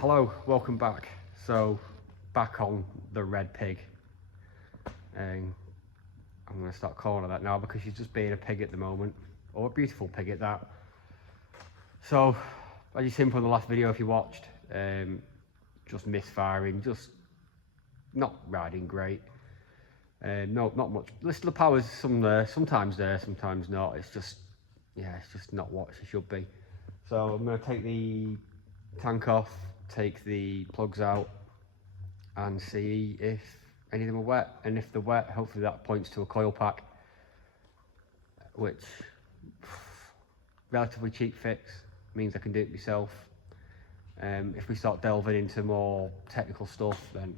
hello, welcome back. So, back on the red pig. And I'm going to start calling her that now because she's just being a pig at the moment. Or a beautiful pig at that. So, as you've seen from the last video if you watched, just misfiring, just not riding great. No, not much. List of the powers, sometimes there, sometimes not. It's just, yeah, it's just not what she should be. So I'm going to take the tank off, take the plugs out, and see if any of them are wet. And if they're wet, hopefully that points to a coil pack, which relatively cheap fix, means I can do it myself. If we start delving into more technical stuff, then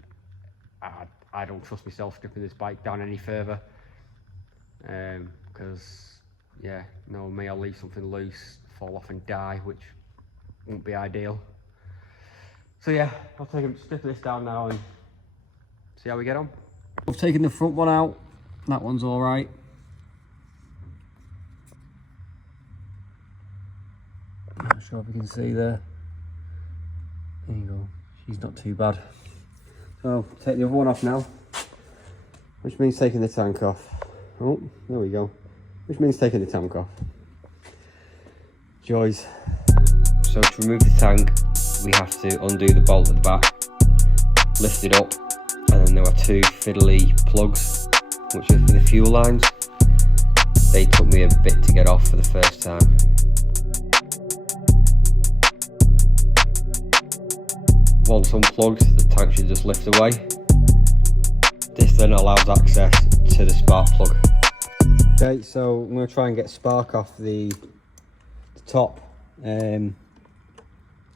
I don't trust myself stripping this bike down any further, because yeah, no, me, I'll leave something loose, fall off and die, which won't be ideal. So yeah, I'll strip this down now and see how we get on. I've taken the front one out, that one's all right. Not sure if you can see there. There you go, she's not too bad. So take the other one off now, which means taking the tank off. Oh, there we go. Which means taking the tank off. Joys. So to remove the tank, we have to undo the bolt at the back, lift it up, and then there are two fiddly plugs, which are for the fuel lines. They took me a bit to get off for the first time. Once unplugged, the tank should just lift away. This then allows access to the spark plug. Okay, so I'm going to try and get spark off the top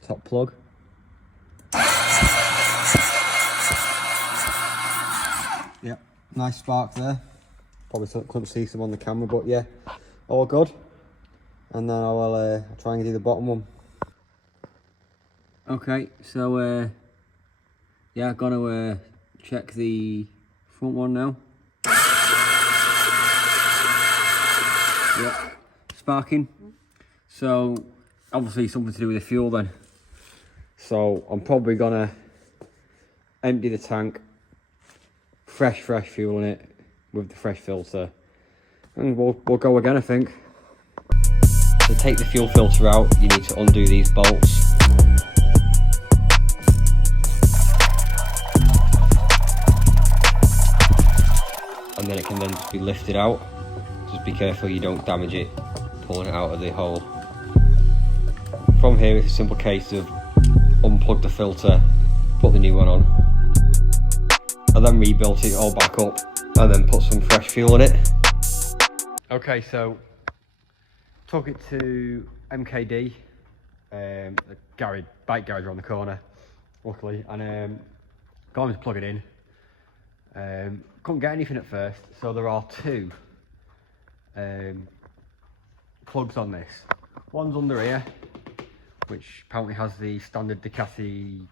top plug. Yep, nice spark there. Probably couldn't see some on the camera, but yeah, all good. And then I'll try and do the bottom one. Okay, so yeah, I'm gonna check the front one now. Yep, sparking. So obviously something to do with the fuel then. So I'm probably gonna empty the tank, fresh fuel in it with the fresh filter, and we'll go again, I think. To take the fuel filter out, you need to undo these bolts. And then it can then just be lifted out. Just be careful you don't damage it pulling it out of the hole. From here it's a simple case of unplug the filter, put the new one on, and then rebuilt it all back up, and then put some fresh fuel in it. Okay, so took it to MKD, the bike garage around the corner, luckily, and got him to plug it in. Couldn't get anything at first, so there are two plugs on this. One's under here, which apparently has the standard Ducati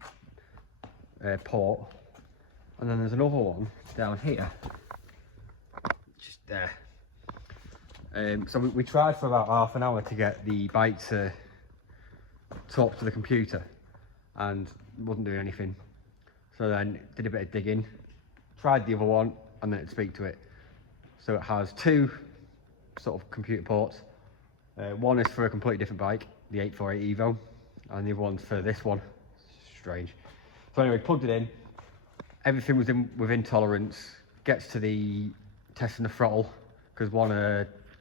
port, and then there's another one down here, just there. So we tried for about half an hour to get the bike to talk to the computer, and wasn't doing anything. So then did a bit of digging, tried the other one, and then it'd speak to it. So it has two sort of computer ports. One is for a completely different bike, the 848 Evo, and the other one's for this one. Strange. So anyway, plugged it in. Everything was within tolerance. Gets to the testing the throttle, because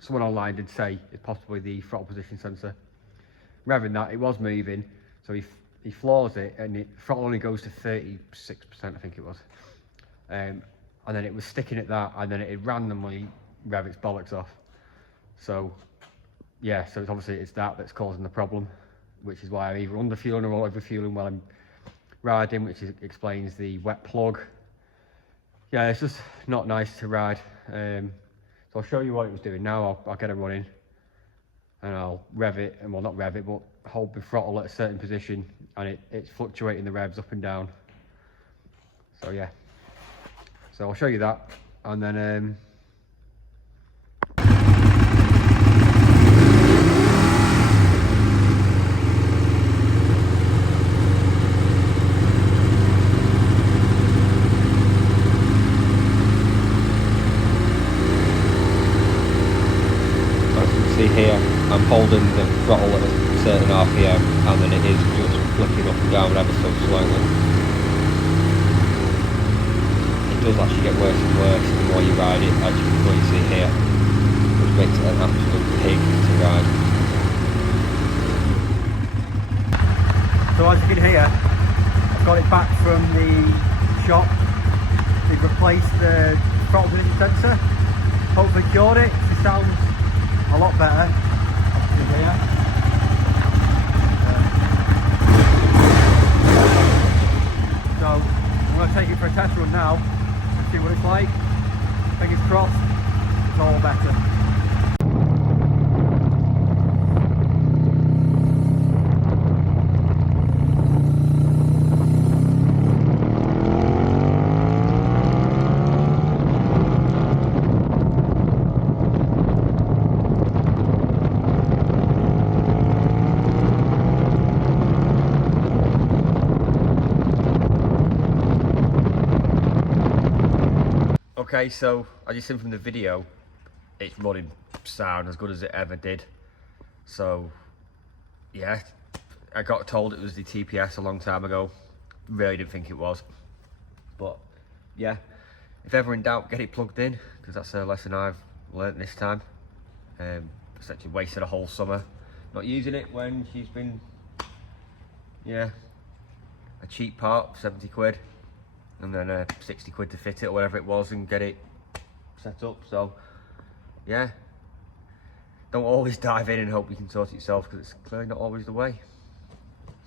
someone online did say it's possibly the throttle position sensor. Revving that, it was moving, so he floors it, and the throttle only goes to 36%, I think it was. And then it was sticking at that, and then it randomly rev its bollocks off. So yeah, so it's that that's causing the problem, which is why I'm either underfueling or overfueling while I'm riding, which explains the wet plug. Yeah, it's just not nice to ride. So I'll show you what it was doing now. I'll get it running, and I'll rev it, and well, not rev it, but hold the throttle at a certain position, and it's fluctuating the revs up and down. So yeah, so I'll show you that, and then holding the throttle at a certain RPM, and then it is just flicking up and down ever so slightly. It does actually get worse and worse the more you ride it, as you can clearly see here, which makes it an absolute pig to ride. So as you can hear, I've got it back from the shop. They've replaced the throttle position sensor, hopefully cured it. It sounds a lot better. Here. So I'm going to take it for a test run now and see what it's like. Fingers crossed, it's all better. Okay, so as you've seen from the video, it's running sound as good as it ever did. So yeah, I got told it was the TPS a long time ago. Really didn't think it was, but yeah, if ever in doubt, get it plugged in, because that's a lesson I've learnt this time. Essentially wasted a whole summer not using it when she's been, yeah, a cheap part, 70 quid. And then 60 quid to fit it or whatever it was and get it set up. So yeah, don't always dive in and hope you can sort it yourself, because it's clearly not always the way.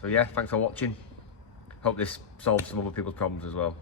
So yeah, thanks for watching. Hope this solves some other people's problems as well.